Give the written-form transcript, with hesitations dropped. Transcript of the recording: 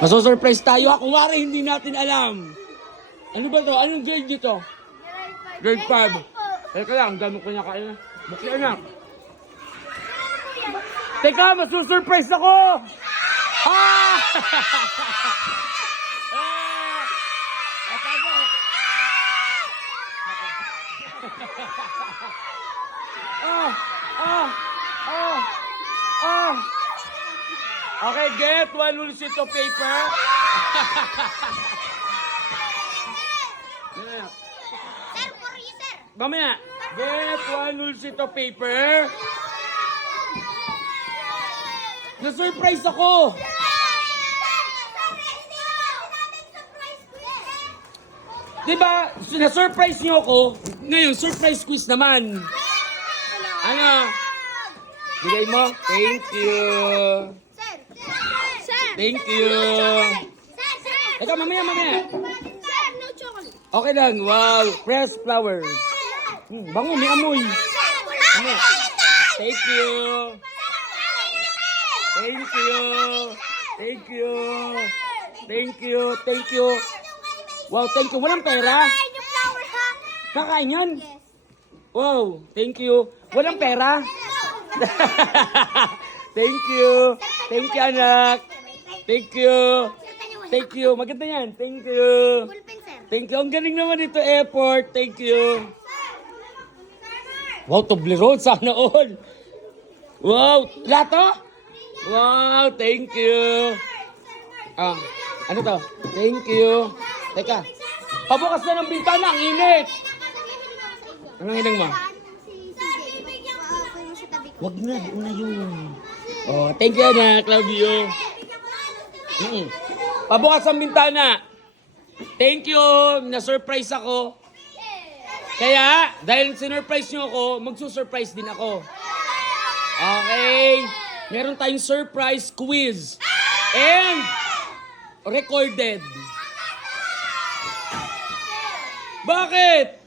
Maso-surprise tayo. Kung wari hindi natin alam. Ano ba to? Anong grade dito? Grade 5. Teka lang, gano'n ko niya kain. Bukli anak. Teka, maso-surprise ako! Ah! Okay, get one whole sheet of paper. Sir, for you, sir. Mamaya, get one whole sheet of paper. Na-surprise ako. Diba, na-surprise niyo ako. Ngayon, surprise quiz naman. Ano? Bigay mo? Thank you. Sir. Sir. Thank you. Sir. Eka, mamaya. Sir, no chocolate. Okay lang. Wow. Press flowers. Bango, may amoy. Ano? Thank you. Thank you. Thank you. Thank you. Thank you. Wow, thank you. Walang pera? Yung flower, ha? Kakain yan? Wow, thank you. Walang pera? Thank you. Thank you, anak. Thank you. Thank you. Maganda yan. Thank you. Ballpen, sir. Thank you. Ang galing naman ito, effort. Thank you. Wow, Toblerone. Sana all. Wow, lato? Wow, thank you. Ano to? Thank you. Teka. Pabukas na ng bintana. Ang init. Anong hinang mo? Wag na. Di na yun. Oh, thank you, anak. Love you. Pabukas ang bintana. Thank you. Na-surprise ako. Kaya, dahil sinurprise nyo ako, magsusurprise din ako. Okay. Meron tayong surprise quiz. And recorded. Bakit?